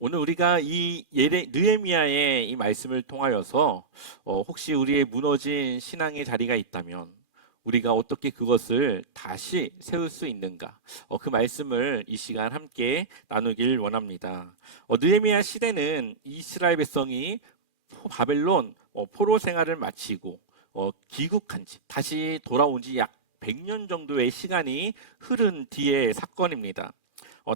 오늘 우리가 이 느헤미야의 이 말씀을 통하여서 혹시 우리의 무너진 신앙의 자리가 있다면 우리가 어떻게 그것을 다시 세울 수 있는가? 그 말씀을 이 시간 함께 나누길 원합니다. 느헤미야 시대는 이스라엘 백성이 바벨론 포로 생활을 마치고 귀국한 지 다시 돌아온 지 약 100년 정도의 시간이 흐른 뒤의 사건입니다.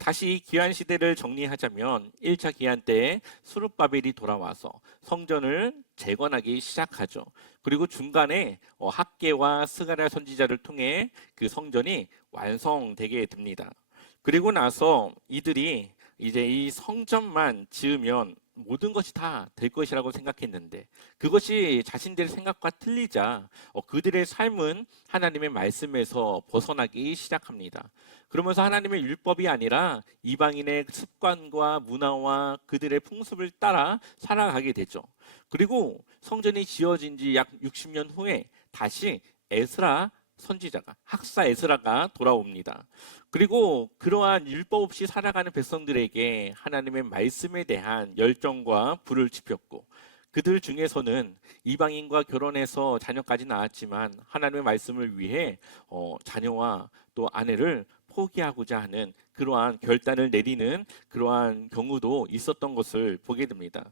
다시 기한 시대를 정리하자면 1차 기한 때에 수룹바벨이 돌아와서 성전을 재건하기 시작하죠. 그리고 중간에 학개와 스가랴 선지자를 통해 그 성전이 완성되게 됩니다. 그리고 나서 이들이 이제 이 성전만 지으면 모든 것이 다 될 것이라고 생각했는데 그것이 자신들의 생각과 틀리자 그들의 삶은 하나님의 말씀에서 벗어나기 시작합니다. 그러면서 하나님의 율법이 아니라 이방인의 습관과 문화와 그들의 풍습을 따라 살아가게 되죠. 그리고 성전이 지어진 지 약 60년 후에 다시 에스라 선지자가 학사 에스라가 돌아옵니다. 그리고 그러한 율법 없이 살아가는 백성들에게 하나님의 말씀에 대한 열정과 불을 지폈고 그들 중에서는 이방인과 결혼해서 자녀까지 낳았지만 하나님의 말씀을 위해 자녀와 또 아내를 포기하고자 하는 그러한 결단을 내리는 그러한 경우도 있었던 것을 보게 됩니다.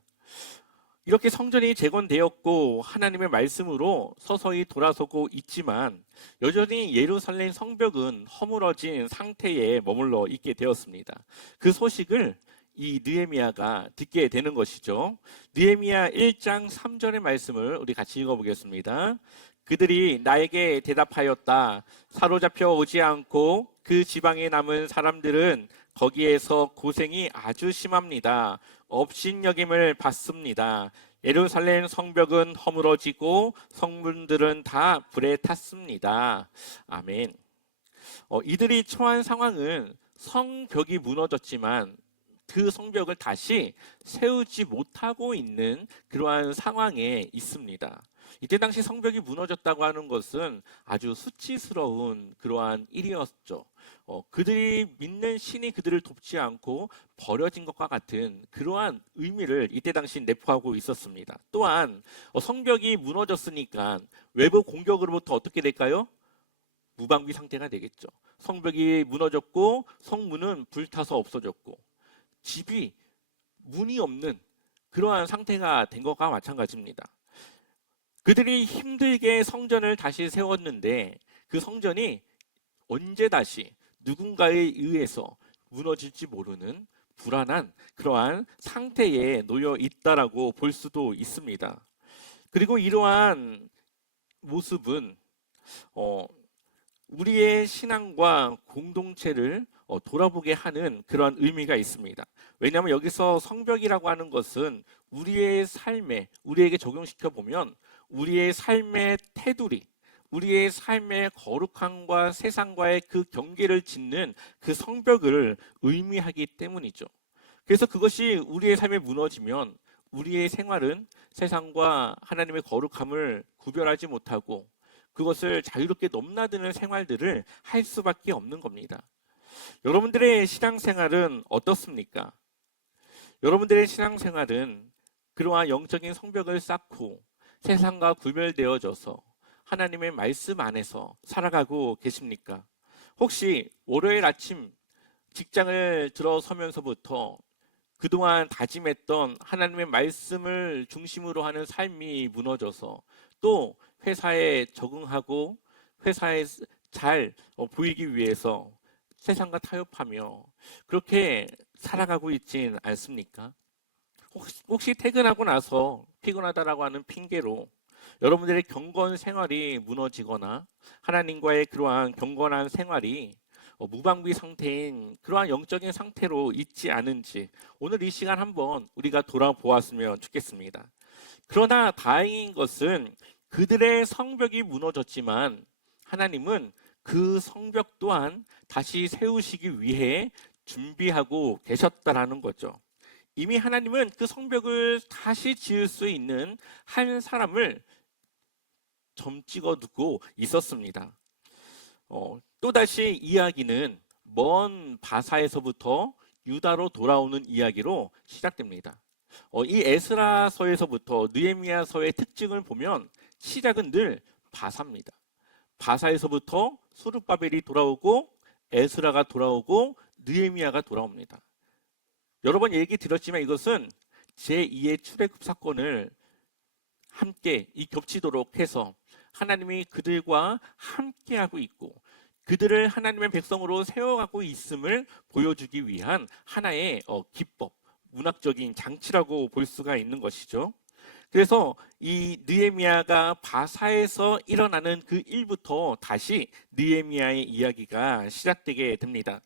이렇게 성전이 재건되었고 하나님의 말씀으로 서서히 돌아서고 있지만 여전히 예루살렘 성벽은 허물어진 상태에 머물러 있게 되었습니다. 그 소식을 이 느헤미야가 듣게 되는 것이죠. 느헤미야 1장 3절의 말씀을 우리 같이 읽어보겠습니다. 그들이 나에게 대답하였다. 사로잡혀 오지 않고 그 지방에 남은 사람들은 거기에서 고생이 아주 심합니다. 업신여김을 받습니다. 예루살렘 성벽은 허물어지고 성문들은 다 불에 탔습니다. 아멘. 이들이 처한 상황은 성벽이 무너졌지만 그 성벽을 다시 세우지 못하고 있는 그러한 상황에 있습니다. 이때 당시 성벽이 무너졌다고 하는 것은 아주 수치스러운 그러한 일이었죠. 그들이 믿는 신이 그들을 돕지 않고 버려진 것과 같은 그러한 의미를 이때 당시 내포하고 있었습니다. 또한 성벽이 무너졌으니까 외부 공격으로부터 어떻게 될까요? 무방비 상태가 되겠죠. 성벽이 무너졌고 성문은 불타서 없어졌고 집이 문이 없는 그러한 상태가 된 것과 마찬가지입니다. 그들이 힘들게 성전을 다시 세웠는데 그 성전이 언제 다시 누군가에 의해서 무너질지 모르는 불안한 그러한 상태에 놓여 있다라고 볼 수도 있습니다. 그리고 이러한 모습은 우리의 신앙과 공동체를 돌아보게 하는 그런 의미가 있습니다. 왜냐하면 여기서 성벽이라고 하는 것은 우리의 삶에 우리에게 적용시켜 보면 우리의 삶의 테두리, 우리의 삶의 거룩함과 세상과의 그 경계를 짓는 그 성벽을 의미하기 때문이죠. 그래서 그것이 우리의 삶에 무너지면 우리의 생활은 세상과 하나님의 거룩함을 구별하지 못하고 그것을 자유롭게 넘나드는 생활들을 할 수밖에 없는 겁니다. 여러분들의 신앙생활은 어떻습니까? 여러분들의 신앙생활은 그러한 영적인 성벽을 쌓고 세상과 구별되어져서 하나님의 말씀 안에서 살아가고 계십니까? 혹시 월요일 아침 직장을 들어서면서부터 그동안 다짐했던 하나님의 말씀을 중심으로 하는 삶이 무너져서 또 회사에 적응하고 회사에 잘 보이기 위해서 세상과 타협하며 그렇게 살아가고 있진 않습니까? 혹시 퇴근하고 나서 피곤하다라고 하는 핑계로 여러분들의 경건 생활이 무너지거나 하나님과의 그러한 경건한 생활이 무방비 상태인 그러한 영적인 상태로 있지 않은지 오늘 이 시간 한번 우리가 돌아보았으면 좋겠습니다. 그러나 다행인 것은 그들의 성벽이 무너졌지만 하나님은 그 성벽 또한 다시 세우시기 위해 준비하고 계셨다라는 거죠. 이미 하나님은 그 성벽을 다시 지을 수 있는 한 사람을 점 찍어 두고 있었습니다. 또다시 이야기는 먼 바사에서부터 유다로 돌아오는 이야기로 시작됩니다. 이 에스라서에서부터 느헤미야서의 특징을 보면 시작은 늘 바사입니다. 바사에서부터 수르바벨이 돌아오고 에스라가 돌아오고 느헤미야가 돌아옵니다. 여러 번 얘기 들었지만 이것은 제2의 출애굽 사건을 함께 겹치도록 해서 하나님이 그들과 함께하고 있고 그들을 하나님의 백성으로 세워가고 있음을 보여주기 위한 하나의 기법, 문학적인 장치라고 볼 수가 있는 것이죠. 그래서 이 느헤미야가 바사에서 일어나는 그 일부터 다시 느헤미야의 이야기가 시작되게 됩니다.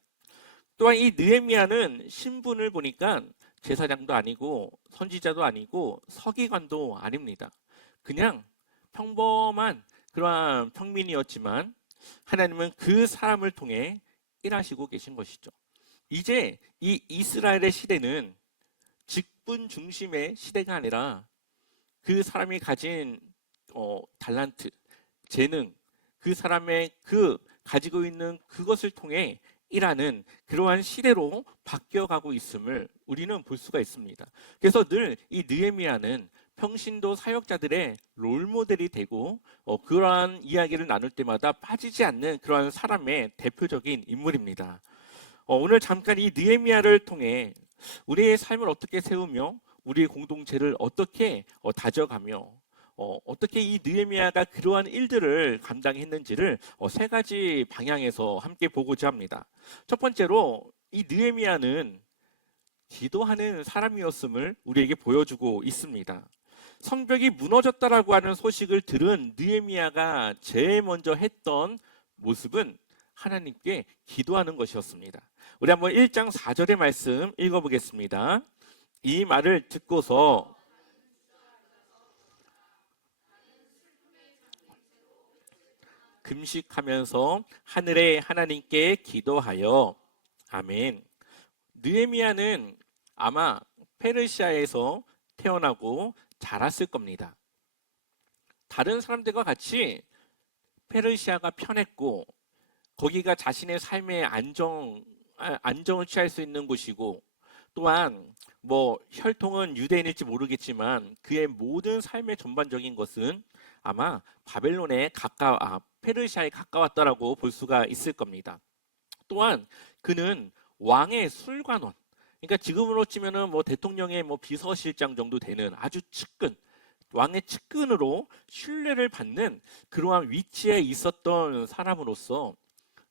또한 이 느헤미야는 신분을 보니까 제사장도 아니고 선지자도 아니고 서기관도 아닙니다. 그냥 평범한 그러한 평민이었지만 하나님은 그 사람을 통해 일하시고 계신 것이죠. 이제 이 이스라엘의 시대는 직분 중심의 시대가 아니라 그 사람이 가진 달란트, 재능, 그 사람의 가지고 있는 그것을 통해 일하는 그러한 시대로 바뀌어가고 있음을 우리는 볼 수가 있습니다. 그래서 늘 이 느헤미야는 평신도 사역자들의 롤모델이 되고 그러한 이야기를 나눌 때마다 빠지지 않는 그러한 사람의 대표적인 인물입니다. 오늘 잠깐 이 느헤미야를 통해 우리의 삶을 어떻게 세우며 우리의 공동체를 어떻게 다져가며 어떻게 이 느헤미야가 그러한 일들을 감당했는지를 세 가지 방향에서 함께 보고자 합니다. 첫 번째로 이 느헤미야는 기도하는 사람이었음을 우리에게 보여주고 있습니다. 성벽이 무너졌다라고 하는 소식을 들은 느헤미야가 제일 먼저 했던 모습은 하나님께 기도하는 것이었습니다. 우리 한번 1장 4절의 말씀 읽어보겠습니다. 이 말을 듣고서 금식하면서 하늘의 하나님께 기도하여 아멘. 느헤미야는 아마 페르시아에서 태어나고 자랐을 겁니다. 다른 사람들과 같이 페르시아가 편했고 거기가 자신의 삶의 안정을 취할 수 있는 곳이고 또한 혈통은 유대인일지 모르겠지만 그의 모든 삶의 전반적인 것은 아마 페르시아에 가까웠다라고 볼 수가 있을 겁니다. 또한 그는 왕의 술관원, 그러니까 지금으로 치면은 대통령의 비서실장 정도 되는 아주 측근, 왕의 측근으로 신뢰를 받는 그러한 위치에 있었던 사람으로서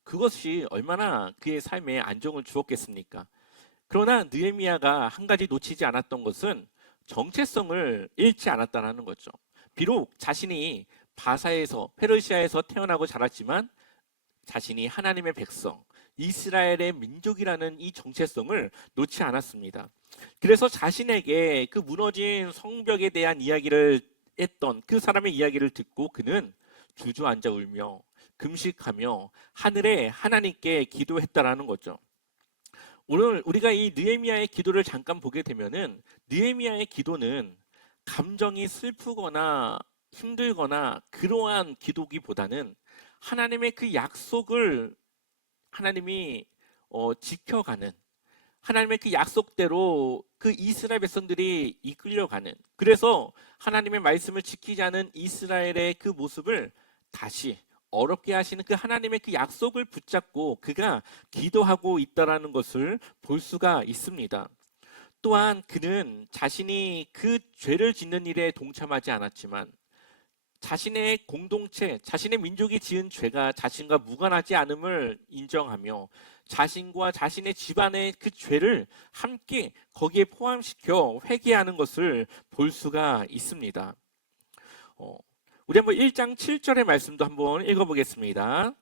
그것이 얼마나 그의 삶에 안정을 주었겠습니까? 그러나 느헤미야가 한 가지 놓치지 않았던 것은 정체성을 잃지 않았다는 거죠. 비록 자신이 페르시아에서 태어나고 자랐지만 자신이 하나님의 백성, 이스라엘의 민족이라는 이 정체성을 놓지 않았습니다. 그래서 자신에게 그 무너진 성벽에 대한 이야기를 했던 그 사람의 이야기를 듣고 그는 주저앉아 울며 금식하며 하늘의 하나님께 기도했다라는 거죠. 오늘 우리가 이 느헤미야의 기도를 잠깐 보게 되면은 느헤미야의 기도는 감정이 슬프거나 힘들거나 그러한 기도기보다는 하나님의 그 약속을 하나님이 지켜가는 하나님의 그 약속대로 그 이스라엘 백성들이 이끌려가는 그래서 하나님의 말씀을 지키지 않은 이스라엘의 그 모습을 다시 어렵게 하시는 그 하나님의 그 약속을 붙잡고 그가 기도하고 있다라는 것을 볼 수가 있습니다. 또한 그는 자신이 그 죄를 짓는 일에 동참하지 않았지만 자신의 공동체, 자신의 민족이 지은 죄가 자신과 무관하지 않음을 인정하며 자신과 자신의 집안의 그 죄를 함께 거기에 포함시켜 회개하는 것을 볼 수가 있습니다. 우리 한번 1장 7절의 말씀도 한번 읽어보겠습니다.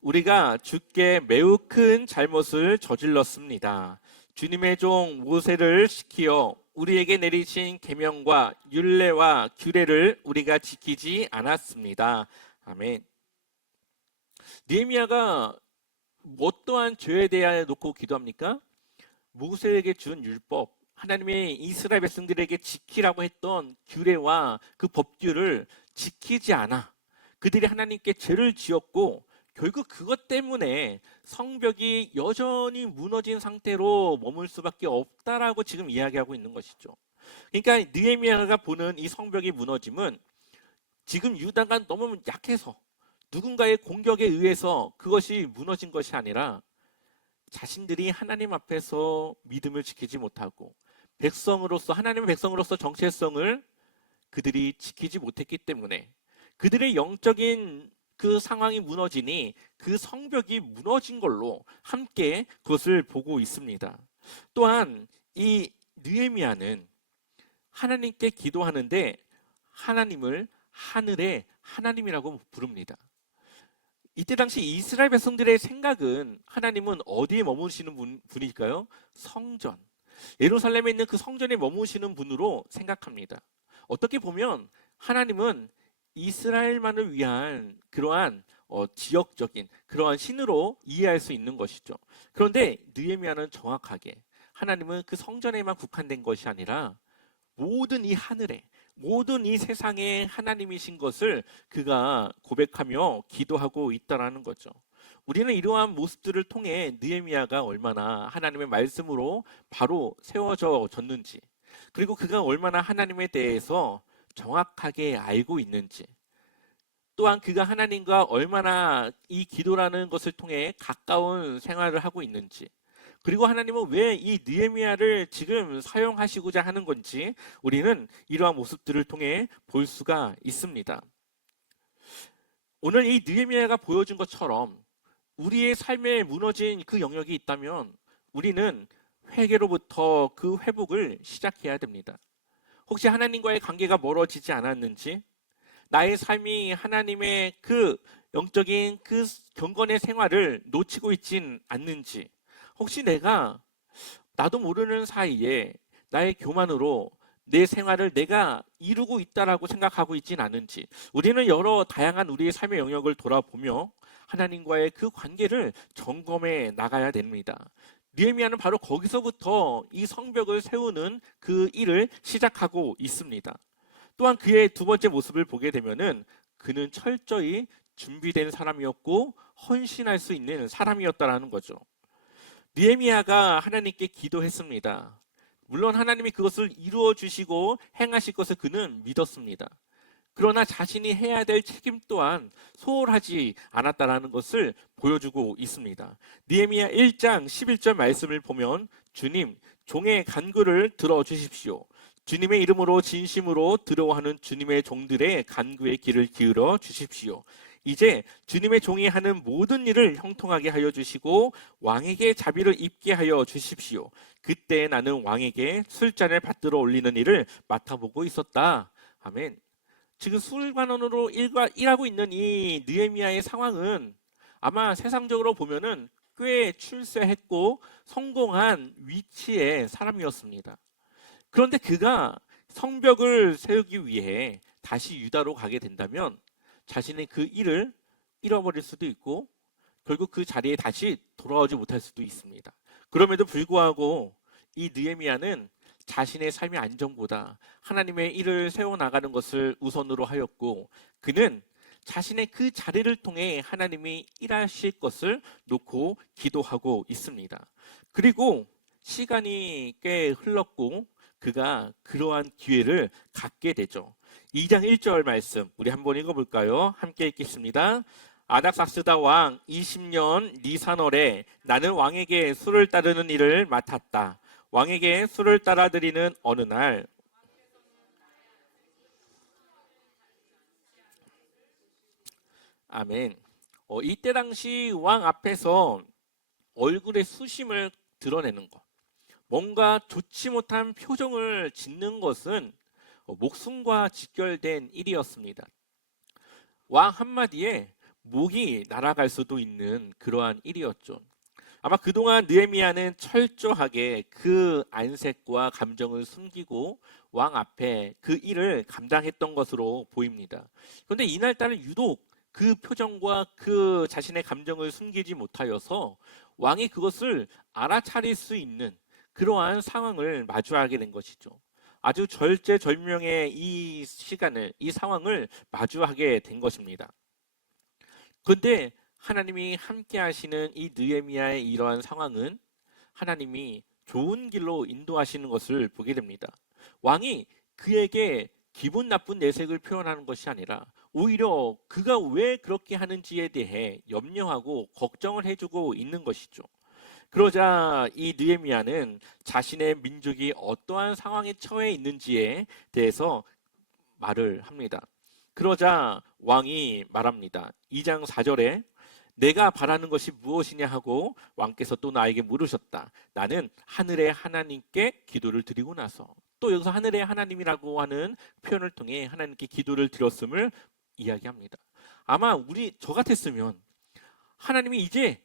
우리가 주께 매우 큰 잘못을 저질렀습니다. 주님의 종 모세를 시키어 우리에게 내리신 계명과 율례와 규례를 우리가 지키지 않았습니다. 아멘. 느헤미야가 어떠한 죄에 대하여 놓고 기도합니까? 모세에게 준 율법, 하나님의 이스라엘 백성들에게 지키라고 했던 규례와 그 법규를 지키지 않아 그들이 하나님께 죄를 지었고 결국 그것 때문에 성벽이 여전히 무너진 상태로 머물 수밖에 없다라고 지금 이야기하고 있는 것이죠. 그러니까 느헤미야가 보는 이 성벽이 무너짐은 지금 유다가 너무 약해서 누군가의 공격에 의해서 그것이 무너진 것이 아니라 자신들이 하나님 앞에서 믿음을 지키지 못하고 백성으로서, 하나님의 백성으로서 정체성을 그들이 지키지 못했기 때문에 그들의 영적인 그 상황이 무너지니 그 성벽이 무너진 걸로 함께 그것을 보고 있습니다. 또한 이 느헤미야는 하나님께 기도하는데 하나님을 하늘의 하나님이라고 부릅니다. 이때 당시 이스라엘 백성들의 생각은 하나님은 어디에 머무시는 분일까요? 성전, 예루살렘에 있는 그 성전에 머무시는 분으로 생각합니다. 어떻게 보면 하나님은 이스라엘만을 위한 그러한 지역적인 그러한 신으로 이해할 수 있는 것이죠. 그런데 느헤미야는 정확하게 하나님은 그 성전에만 국한된 것이 아니라 모든 이 하늘에, 모든 이 세상에 하나님이신 것을 그가 고백하며 기도하고 있다라는 거죠. 우리는 이러한 모습들을 통해 느헤미야가 얼마나 하나님의 말씀으로 바로 세워졌는지, 그리고 그가 얼마나 하나님에 대해서 정확하게 알고 있는지, 또한 그가 하나님과 얼마나 이 기도라는 것을 통해 가까운 생활을 하고 있는지, 그리고 하나님은 왜 이 느헤미야를 지금 사용하시고자 하는 건지 우리는 이러한 모습들을 통해 볼 수가 있습니다. 오늘 이 느헤미야가 보여준 것처럼 우리의 삶에 무너진 그 영역이 있다면 우리는 회개로부터 그 회복을 시작해야 됩니다. 혹시 하나님과의 관계가 멀어지지 않았는지, 나의 삶이 하나님의 그 영적인 그 경건의 생활을 놓치고 있진 않는지, 혹시 내가 나도 모르는 사이에 나의 교만으로 내 생활을 내가 이루고 있다라고 생각하고 있진 않은지, 우리는 여러 다양한 우리의 삶의 영역을 돌아보며 하나님과의 그 관계를 점검해 나가야 됩니다. 느헤미야는 바로 거기서부터 이 성벽을 세우는 그 일을 시작하고 있습니다. 또한 그의 두 번째 모습을 보게 되면은 그는 철저히 준비된 사람이었고 헌신할 수 있는 사람이었다라는 거죠. 느헤미야가 하나님께 기도했습니다. 물론 하나님이 그것을 이루어 주시고 행하실 것을 그는 믿었습니다. 그러나 자신이 해야 될 책임 또한 소홀하지 않았다라는 것을 보여주고 있습니다. 느헤미야 1장 11절 말씀을 보면 주님, 종의 간구를 들어주십시오. 주님의 이름으로 진심으로 들어하는 주님의 종들의 간구의 귀를 기울여 주십시오. 이제 주님의 종이 하는 모든 일을 형통하게 하여 주시고 왕에게 자비를 입게 하여 주십시오. 그때 나는 왕에게 술잔을 받들어 올리는 일을 맡아보고 있었다. 아멘. 지금 술관원으로 일하고 있는 이 느헤미야의 상황은 아마 세상적으로 보면은 꽤 출세했고 성공한 위치의 사람이었습니다. 그런데 그가 성벽을 세우기 위해 다시 유다로 가게 된다면 자신의 그 일을 잃어버릴 수도 있고 결국 그 자리에 다시 돌아오지 못할 수도 있습니다. 그럼에도 불구하고 이 느헤미야는 자신의 삶의 안정보다 하나님의 일을 세워나가는 것을 우선으로 하였고 그는 자신의 그 자리를 통해 하나님이 일하실 것을 놓고 기도하고 있습니다. 그리고 시간이 꽤 흘렀고 그가 그러한 기회를 갖게 되죠. 2장 1절 말씀 우리 한번 읽어볼까요? 함께 읽겠습니다. 아닥사스다 왕 20년 니산월에 나는 왕에게 술을 따르는 일을 맡았다. 왕에게 술을 따라드리는 어느 날 아멘. 이때 당시 왕 앞에서 얼굴의 수심을 드러내는 것, 뭔가 좋지 못한 표정을 짓는 것은 목숨과 직결된 일이었습니다. 왕 한마디에 목이 날아갈 수도 있는 그러한 일이었죠. 아마 그동안 느헤미야는 철저하게 그 안색과 감정을 숨기고 왕 앞에 그 일을 감당했던 것으로 보입니다. 그런데 이날따라 유독 그 표정과 그 자신의 감정을 숨기지 못하여서 왕이 그것을 알아차릴 수 있는 그러한 상황을 마주하게 된 것이죠. 아주 절제절명의 이 시간을, 이 상황을 마주하게 된 것입니다. 그런데 하나님이 함께 하시는 이 느헤미야의 이러한 상황은 하나님이 좋은 길로 인도하시는 것을 보게 됩니다. 왕이 그에게 기분 나쁜 내색을 표현하는 것이 아니라 오히려 그가 왜 그렇게 하는지에 대해 염려하고 걱정을 해주고 있는 것이죠. 그러자 이 느헤미야는 자신의 민족이 어떠한 상황에 처해 있는지에 대해서 말을 합니다. 그러자 왕이 말합니다. 2장 4절에 내가 바라는 것이 무엇이냐 하고 왕께서 또 나에게 물으셨다. 나는 하늘의 하나님께 기도를 드리고 나서, 또 여기서 하늘의 하나님이라고 하는 표현을 통해 하나님께 기도를 드렸음을 이야기합니다. 아마 저 같았으면 하나님이 이제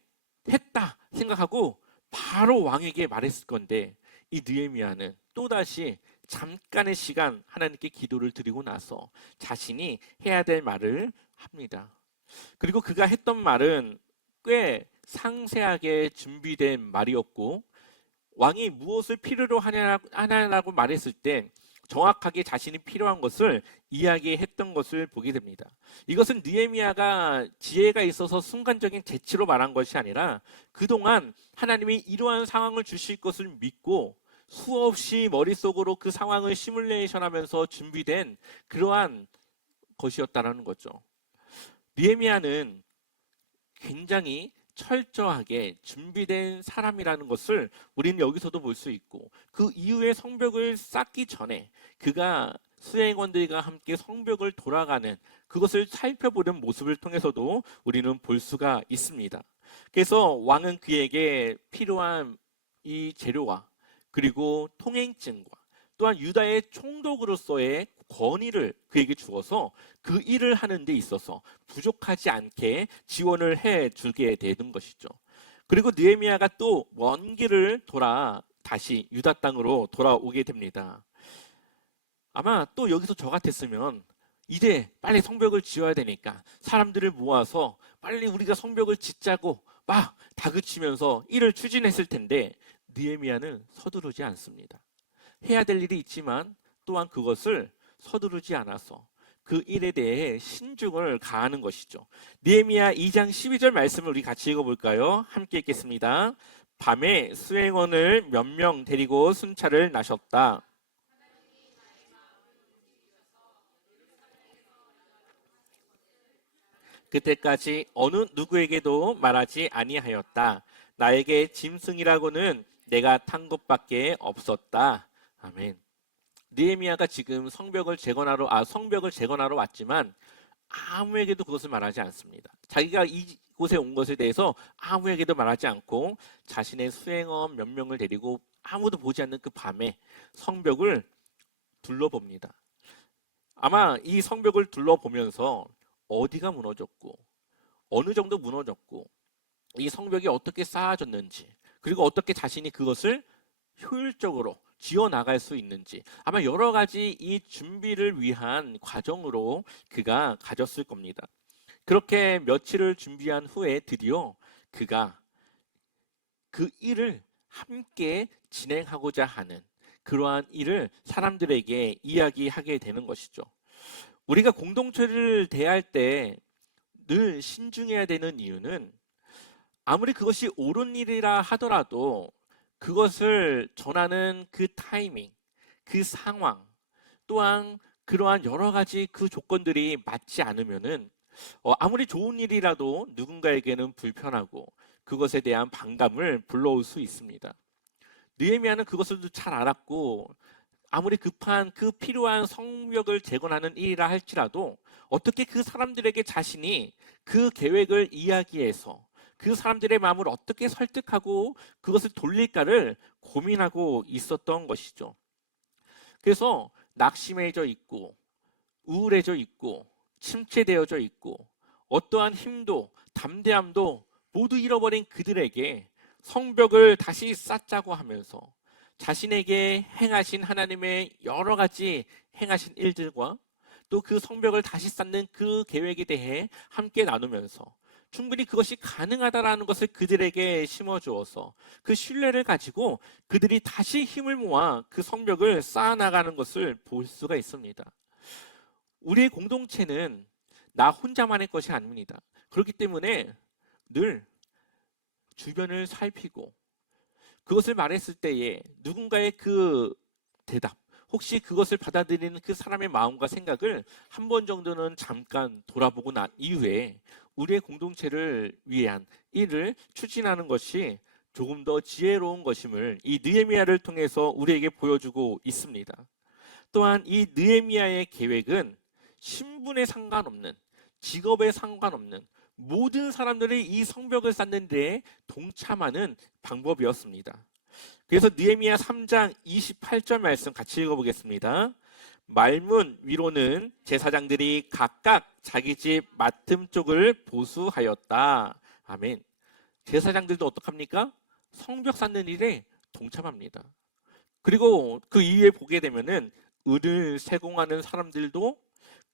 했다 생각하고 바로 왕에게 말했을 건데, 이 느헤미야는 또다시 잠깐의 시간 하나님께 기도를 드리고 나서 자신이 해야 될 말을 합니다. 그리고 그가 했던 말은 꽤 상세하게 준비된 말이었고, 왕이 무엇을 필요로 하냐라고 말했을 때 정확하게 자신이 필요한 것을 이야기했던 것을 보게 됩니다. 이것은 느헤미야가 지혜가 있어서 순간적인 재치로 말한 것이 아니라 그동안 하나님이 이러한 상황을 주실 것을 믿고 수없이 머릿속으로 그 상황을 시뮬레이션하면서 준비된 그러한 것이었다라는 거죠. 느헤미야는 굉장히 철저하게 준비된 사람이라는 것을 우리는 여기서도 볼 수 있고, 그 이후에 성벽을 쌓기 전에 그가 수행원들과 함께 성벽을 돌아가는 그것을 살펴보는 모습을 통해서도 우리는 볼 수가 있습니다. 그래서 왕은 그에게 필요한 이 재료와 그리고 통행증과 또한 유다의 총독으로서의 권위를 그에게 주어서 그 일을 하는 데 있어서 부족하지 않게 지원을 해주게 되는 것이죠. 그리고 느헤미야가 또 먼 길을 돌아 다시 유다 땅으로 돌아오게 됩니다. 아마 또 여기서 저 같았으면 이제 빨리 성벽을 지어야 되니까 사람들을 모아서 빨리 우리가 성벽을 짓자고 막 다그치면서 일을 추진했을 텐데, 느헤미야는 서두르지 않습니다. 해야 될 일이 있지만 또한 그것을 서두르지 않아서 그 일에 대해 신중을 가하는 것이죠. 느헤미야 2장 12절 말씀을 우리 같이 읽어볼까요? 함께 읽겠습니다. 밤에 수행원을 몇 명 데리고 순찰을 나셨다. 그때까지 어느 누구에게도 말하지 아니하였다. 나에게 짐승이라고는 내가 탄 것밖에 없었다. 아멘. 느헤미야가 지금 성벽을 재건하러 왔지만 아무에게도 그것을 말하지 않습니다. 자기가 이곳에 온 것에 대해서 아무에게도 말하지 않고 자신의 수행원 몇 명을 데리고 아무도 보지 않는 그 밤에 성벽을 둘러봅니다. 아마 이 성벽을 둘러보면서 어디가 무너졌고 어느 정도 무너졌고 이 성벽이 어떻게 쌓아졌는지, 그리고 어떻게 자신이 그것을 효율적으로 지어나갈 수 있는지, 아마 여러 가지 이 준비를 위한 과정으로 그가 가졌을 겁니다. 그렇게 며칠을 준비한 후에 드디어 그가 그 일을 함께 진행하고자 하는 그러한 일을 사람들에게 이야기하게 되는 것이죠. 우리가 공동체를 대할 때 늘 신중해야 되는 이유는, 아무리 그것이 옳은 일이라 하더라도 그것을 전하는 그 타이밍, 그 상황, 또한 그러한 여러 가지 그 조건들이 맞지 않으면은 아무리 좋은 일이라도 누군가에게는 불편하고 그것에 대한 반감을 불러올 수 있습니다. 느헤미야는 그것을 잘 알았고, 아무리 급한 그 필요한 성벽을 재건하는 일이라 할지라도 어떻게 그 사람들에게 자신이 그 계획을 이야기해서 그 사람들의 마음을 어떻게 설득하고 그것을 돌릴까를 고민하고 있었던 것이죠. 그래서 낙심해져 있고 우울해져 있고 침체되어져 있고 어떠한 힘도 담대함도 모두 잃어버린 그들에게 성벽을 다시 쌓자고 하면서 자신에게 행하신 하나님의 여러 가지 행하신 일들과 또 그 성벽을 다시 쌓는 그 계획에 대해 함께 나누면서 충분히 그것이 가능하다라는 것을 그들에게 심어주어서 그 신뢰를 가지고 그들이 다시 힘을 모아 그 성벽을 쌓아나가는 것을 볼 수가 있습니다. 우리의 공동체는 나 혼자만의 것이 아닙니다. 그렇기 때문에 늘 주변을 살피고 그것을 말했을 때에 누군가의 그 대답, 혹시 그것을 받아들이는 그 사람의 마음과 생각을 한 번 정도는 잠깐 돌아보고 난 이후에 우리의 공동체를 위한 일을 추진하는 것이 조금 더 지혜로운 것임을 이 느헤미야를 통해서 우리에게 보여주고 있습니다. 또한 이 느헤미야의 계획은 신분에 상관없는, 직업에 상관없는 모든 사람들이 이 성벽을 쌓는 데에 동참하는 방법이었습니다. 그래서 느헤미야 3장 28절 말씀 같이 읽어보겠습니다. 말문 위로는 제사장들이 각각 자기 집 맡음 쪽을 보수하였다. 아멘. 제사장들도 어떡합니까? 성벽 쌓는 일에 동참합니다. 그리고 그 이후에 보게 되면은 을을 세공하는 사람들도,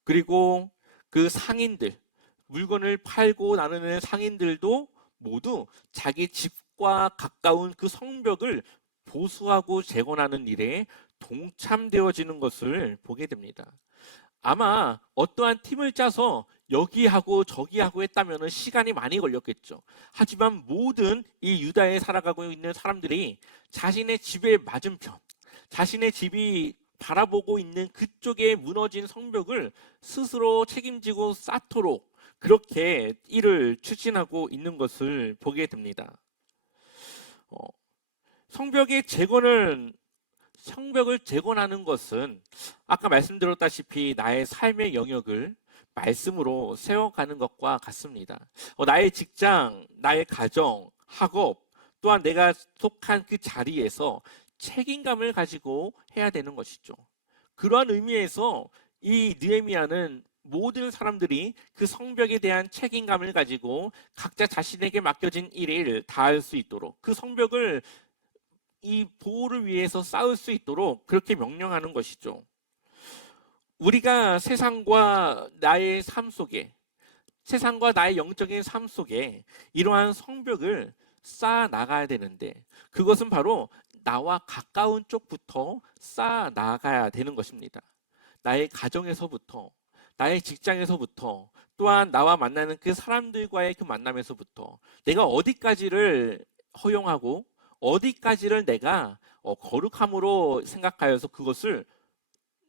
그리고 그 상인들, 물건을 팔고 나누는 상인들도 모두 자기 집과 가까운 그 성벽을 보수하고 재건하는 일에 동참되어지는 것을 보게 됩니다. 아마 어떠한 팀을 짜서 여기하고 저기하고 했다면 시간이 많이 걸렸겠죠. 하지만 모든 이 유다에 살아가고 있는 사람들이 자신의 집의 맞은편, 자신의 집이 바라보고 있는 그쪽에 무너진 성벽을 스스로 책임지고 쌓도록 그렇게 일을 추진하고 있는 것을 보게 됩니다. 성벽을 재건하는 것은 아까 말씀드렸다시피 나의 삶의 영역을 말씀으로 세워가는 것과 같습니다. 나의 직장, 나의 가정, 학업, 또한 내가 속한 그 자리에서 책임감을 가지고 해야 되는 것이죠. 그러한 의미에서 이 느헤미야는 모든 사람들이 그 성벽에 대한 책임감을 가지고 각자 자신에게 맡겨진 일을 다할 수 있도록, 그 성벽을 이 보호를 위해서 싸울 수 있도록 그렇게 명령하는 것이죠. 우리가 세상과 나의 삶 속에, 세상과 나의 영적인 삶 속에 이러한 성벽을 쌓아 나가야 되는데, 그것은 바로 나와 가까운 쪽부터 쌓아 나가야 되는 것입니다. 나의 가정에서부터, 나의 직장에서부터, 또한 나와 만나는 그 사람들과의 그 만남에서부터 내가 어디까지를 허용하고 어디까지를 내가 거룩함으로 생각하여서 그것을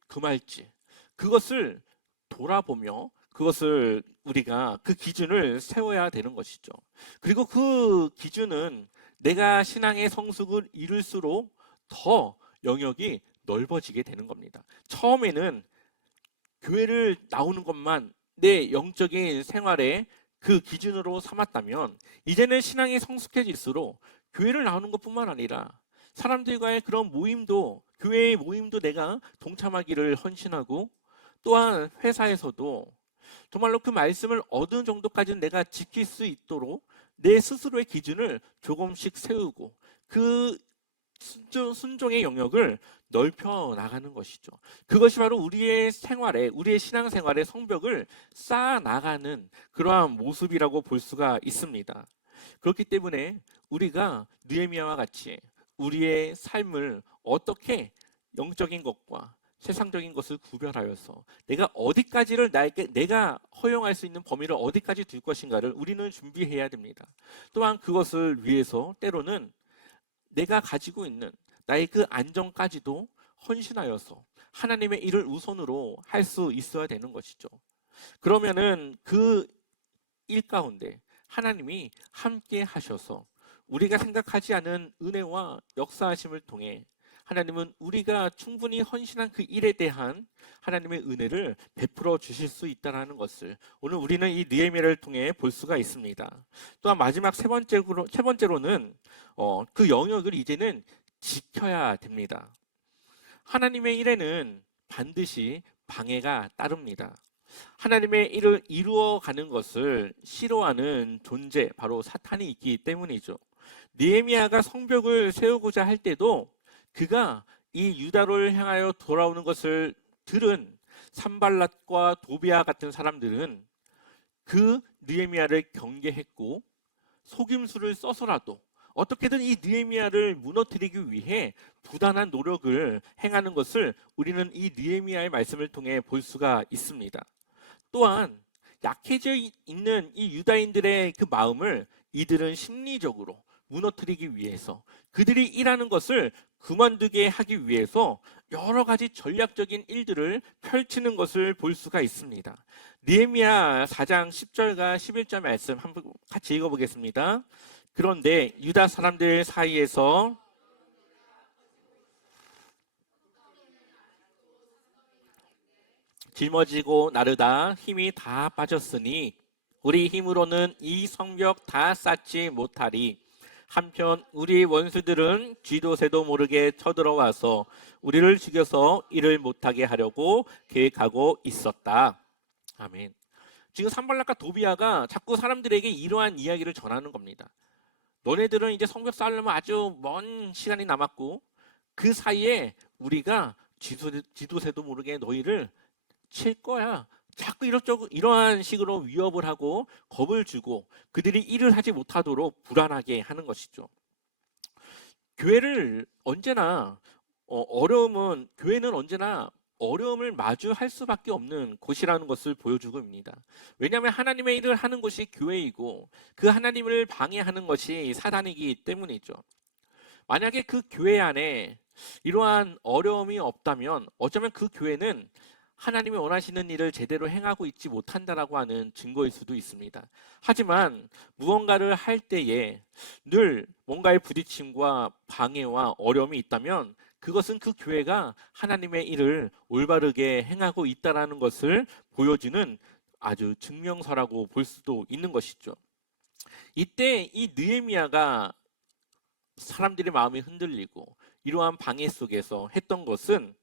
금할지, 그것을 돌아보며 그것을 우리가 그 기준을 세워야 되는 것이죠. 그리고 그 기준은 내가 신앙의 성숙을 이룰수록 더 영역이 넓어지게 되는 겁니다. 처음에는 교회를 나오는 것만 내 영적인 생활의 그 기준으로 삼았다면, 이제는 신앙이 성숙해질수록 교회를 나오는 것뿐만 아니라 사람들과의 그런 모임도, 교회의 모임도 내가 동참하기를 헌신하고, 또한 회사에서도 정말로 그 말씀을 어느 정도까지는 내가 지킬 수 있도록 내 스스로의 기준을 조금씩 세우고 그 순종의 영역을 넓혀 나가는 것이죠. 그것이 바로 우리의 생활에, 우리의 신앙생활의 성벽을 쌓아 나가는 그러한 모습이라고 볼 수가 있습니다. 그렇기 때문에 우리가 느헤미야와 같이 우리의 삶을 어떻게 영적인 것과 세상적인 것을 구별하여서 내가 어디까지를 내가 허용할 수 있는 범위를 어디까지 둘 것인가를 우리는 준비해야 됩니다. 또한 그것을 위해서 때로는 내가 가지고 있는 나의 그 안정까지도 헌신하여서 하나님의 일을 우선으로 할 수 있어야 되는 것이죠. 그러면은 그 일 가운데 하나님이 함께 하셔서 우리가 생각하지 않은 은혜와 역사하심을 통해 하나님은 우리가 충분히 헌신한 그 일에 대한 하나님의 은혜를 베풀어 주실 수 있다는 것을 오늘 우리는 이 느헤미야를 통해 볼 수가 있습니다. 또한 마지막 세 번째로는 그 영역을 이제는 지켜야 됩니다. 하나님의 일에는 반드시 방해가 따릅니다. 하나님의 일을 이루어가는 것을 싫어하는 존재, 바로 사탄이 있기 때문이죠. 느헤미야가 성벽을 세우고자 할 때도 그가 이 유다를 향하여 돌아오는 것을 들은 산발랏과 도비아 같은 사람들은 그 느헤미야를 경계했고 속임수를 써서라도 어떻게든 이 느헤미야를 무너뜨리기 위해 부단한 노력을 행하는 것을 우리는 이 느헤미야의 말씀을 통해 볼 수가 있습니다. 또한 약해져 있는 이 유다인들의 그 마음을 이들은 심리적으로 무너뜨리기 위해서, 그들이 일하는 것을 그만두게 하기 위해서 여러 가지 전략적인 일들을 펼치는 것을 볼 수가 있습니다. 느헤미야 4장 10절과 11절 말씀 한번 같이 읽어보겠습니다. 그런데 유다 사람들 사이에서 짊어지고 나르다 힘이 다 빠졌으니 우리 힘으로는 이 성벽 다 쌓지 못하리. 한편 우리 원수들은 쥐도 새도 모르게 쳐들어와서 우리를 죽여서 일을 못하게 하려고 계획하고 있었다. 아멘. 지금 산발락과 도비아가 자꾸 사람들에게 이러한 이야기를 전하는 겁니다. 너네들은 이제 성벽 쌓으려면 아주 먼 시간이 남았고, 그 사이에 우리가 쥐도 새도 모르게 너희를 칠 거야. 자꾸 이러한 식으로 위협을 하고 겁을 주고 그들이 일을 하지 못하도록 불안하게 하는 것이죠. 교회는 언제나 어려움을 마주할 수밖에 없는 곳이라는 것을 보여주고 있습니다. 왜냐하면 하나님의 일을 하는 것이 교회이고 그 하나님을 방해하는 것이 사단이기 때문이죠. 만약에 그 교회 안에 이러한 어려움이 없다면 어쩌면 그 교회는 하나님이 원하시는 일을 제대로 행하고 있지 못한다라고 하는 증거일 수도 있습니다. 하지만 무언가를 할 때에 늘 뭔가의 부딪힘과 방해와 어려움이 있다면 그것은 그 교회가 하나님의 일을 올바르게 행하고 있다라는 것을 보여주는 아주 증명서라고 볼 수도 있는 것이죠. 이때 이 느헤미야가 사람들의 마음이 흔들리고 이러한 방해 속에서 했던 것은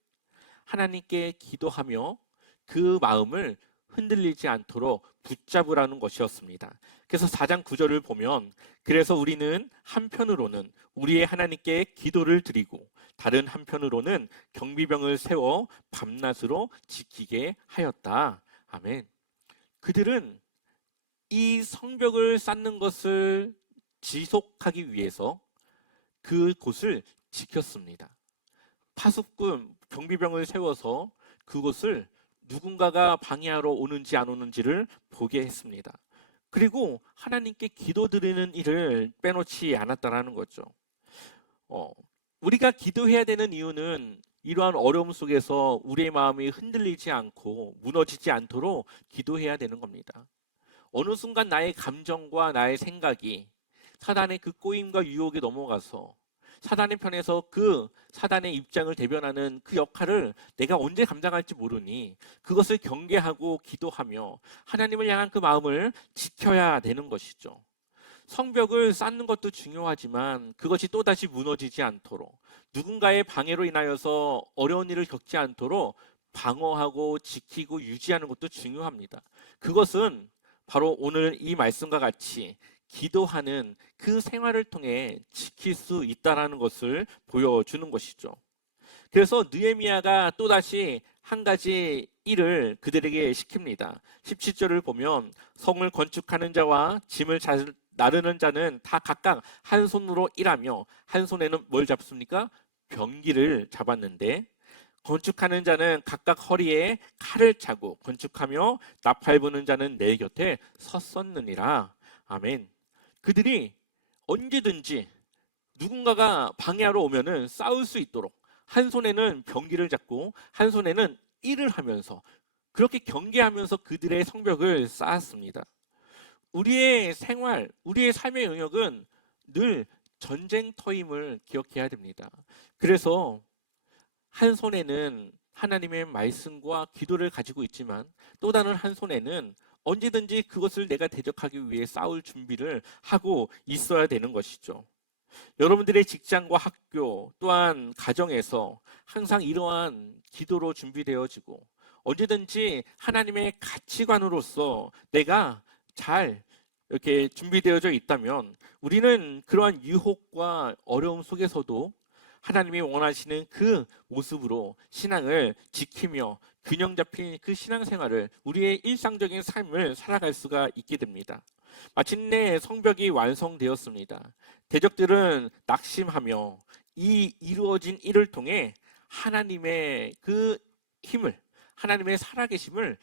하나님께 기도하며 그 마음을 흔들리지 않도록 붙잡으라는 것이었습니다. 그래서 4장 9절을 보면 그래서 우리는 한편으로는 우리의 하나님께 기도를 드리고 다른 한편으로는 경비병을 세워 밤낮으로 지키게 하였다. 아멘. 그들은 이 성벽을 쌓는 것을 지속하기 위해서 그곳을 지켰습니다. 파수꾼 경비병을 세워서 그곳을 누군가가 방해하러 오는지 안 오는지를 보게 했습니다. 그리고 하나님께 기도드리는 일을 빼놓지 않았다라는 거죠. 우리가 기도해야 되는 이유는 이러한 어려움 속에서 우리의 마음이 흔들리지 않고 무너지지 않도록 기도해야 되는 겁니다. 어느 순간 나의 감정과 나의 생각이 사단의 그 꼬임과 유혹에 넘어가서 사단의 편에서 그 사단의 입장을 대변하는 그 역할을 내가 언제 감당할지 모르니 그것을 경계하고 기도하며 하나님을 향한 그 마음을 지켜야 되는 것이죠. 성벽을 쌓는 것도 중요하지만 그것이 또다시 무너지지 않도록 누군가의 방해로 인하여서 어려운 일을 겪지 않도록 방어하고 지키고 유지하는 것도 중요합니다. 그것은 바로 오늘 이 말씀과 같이 기도하는 그 생활을 통해 지킬 수 있다는 것을 보여주는 것이죠. 그래서 느헤미야가 또다시 한 가지 일을 그들에게 시킵니다. 17절을 보면 성을 건축하는 자와 짐을 나르는 자는 다 각각 한 손으로 일하며 한 손에는 뭘 잡습니까? 병기를 잡았는데 건축하는 자는 각각 허리에 칼을 차고 건축하며 나팔 부는 자는 내 곁에 섰었느니라. 아멘. 그들이 언제든지 누군가가 방해하러 오면은 싸울 수 있도록 한 손에는 병기를 잡고 한 손에는 일을 하면서 그렇게 경계하면서 그들의 성벽을 쌓았습니다. 우리의 생활, 우리의 삶의 영역은 늘 전쟁터임을 기억해야 됩니다. 그래서 한 손에는 하나님의 말씀과 기도를 가지고 있지만 또 다른 한 손에는 언제든지 그것을 내가 대적하기 위해 싸울 준비를 하고 있어야 되는 것이죠. 여러분들의 직장과 학교 또한 가정에서 항상 이러한 기도로 준비되어지고 언제든지 하나님의 가치관으로서 내가 잘 이렇게 준비되어져 있다면 우리는 그러한 유혹과 어려움 속에서도 하나님이 원하시는 그 모습으로 신앙을 지키며 균형 잡힌 그 신앙생활을 우리의 일상적인 삶을 살아갈 수가 있게 됩니다. 마침내 성벽이 완성되었습니다. 대적들은 낙심하며 이 이루어진 일을 통해 하나님의 그 힘을, 하나님의 살아계심을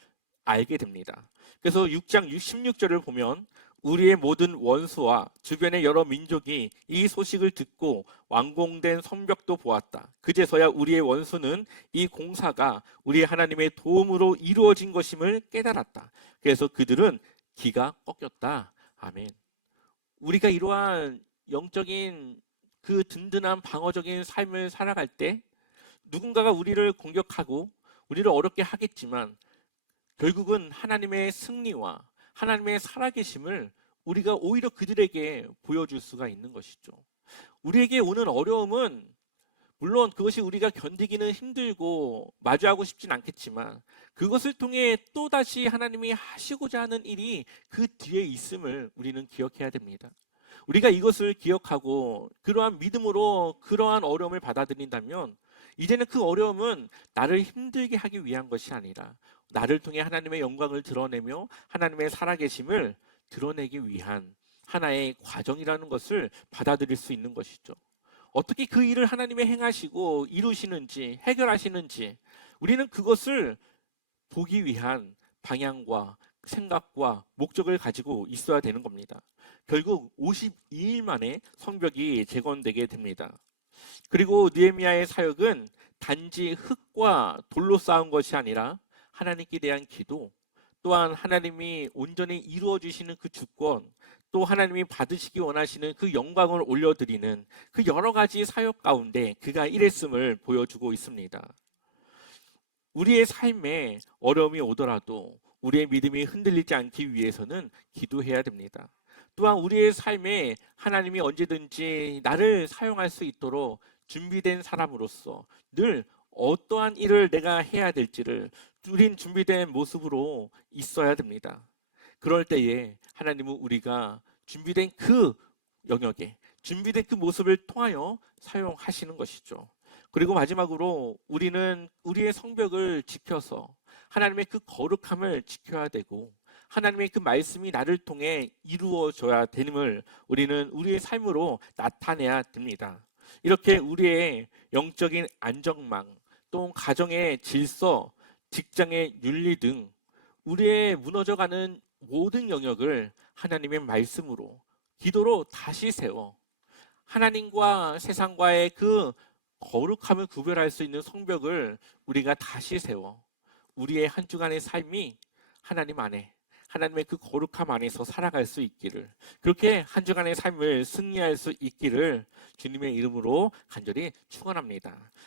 알게 됩니다. 그래서 6장 16절을 보면 우리의 모든 원수와 주변의 여러 민족이 이 소식을 듣고 완공된 성벽도 보았다. 그제서야 우리의 원수는 이 공사가 우리의 하나님의 도움으로 이루어진 것임을 깨달았다. 그래서 그들은 기가 꺾였다. 아멘. 우리가 이러한 영적인 그 든든한 방어적인 삶을 살아갈 때 누군가가 우리를 공격하고 우리를 어렵게 하겠지만 결국은 하나님의 승리와 하나님의 살아계심을 우리가 오히려 그들에게 보여줄 수가 있는 것이죠. 우리에게 오는 어려움은 물론 그것이 우리가 견디기는 힘들고 마주하고 싶진 않겠지만 그것을 통해 또다시 하나님이 하시고자 하는 일이 그 뒤에 있음을 우리는 기억해야 됩니다. 우리가 이것을 기억하고 그러한 믿음으로 그러한 어려움을 받아들인다면 이제는 그 어려움은 나를 힘들게 하기 위한 것이 아니라 나를 통해 하나님의 영광을 드러내며 하나님의 살아계심을 드러내기 위한 하나의 과정이라는 것을 받아들일 수 있는 것이죠. 어떻게 그 일을 하나님이 행하시고 이루시는지 해결하시는지 우리는 그것을 보기 위한 방향과 생각과 목적을 가지고 있어야 되는 겁니다. 결국 52일 만에 성벽이 재건되게 됩니다. 그리고 느헤미야의 사역은 단지 흙과 돌로 쌓은 것이 아니라 하나님께 대한 기도, 또한 하나님이 온전히 이루어 주시는 그 주권, 또 하나님이 받으시기 원하시는 그 영광을 올려드리는 그 여러 가지 사역 가운데 그가 일했음을 보여주고 있습니다. 우리의 삶에 어려움이 오더라도 우리의 믿음이 흔들리지 않기 위해서는 기도해야 됩니다. 또한 우리의 삶에 하나님이 언제든지 나를 사용할 수 있도록 준비된 사람으로서 늘 어떠한 일을 내가 해야 될지를 우린 준비된 모습으로 있어야 됩니다. 그럴 때에 하나님은 우리가 준비된 그 영역에 준비된 그 모습을 통하여 사용하시는 것이죠. 그리고 마지막으로 우리는 우리의 성벽을 지켜서 하나님의 그 거룩함을 지켜야 되고 하나님의 그 말씀이 나를 통해 이루어져야 됨을 우리는 우리의 삶으로 나타내야 됩니다. 이렇게 우리의 영적인 안정망, 또 가정의 질서, 직장의 윤리 등 우리의 무너져가는 모든 영역을 하나님의 말씀으로 기도로 다시 세워 하나님과 세상과의 그 거룩함을 구별할 수 있는 성벽을 우리가 다시 세워 우리의 한 주간의 삶이 하나님 안에 하나님의 그 거룩함 안에서 살아갈 수 있기를, 그렇게 한 주간의 삶을 승리할 수 있기를 주님의 이름으로 간절히 축원합니다.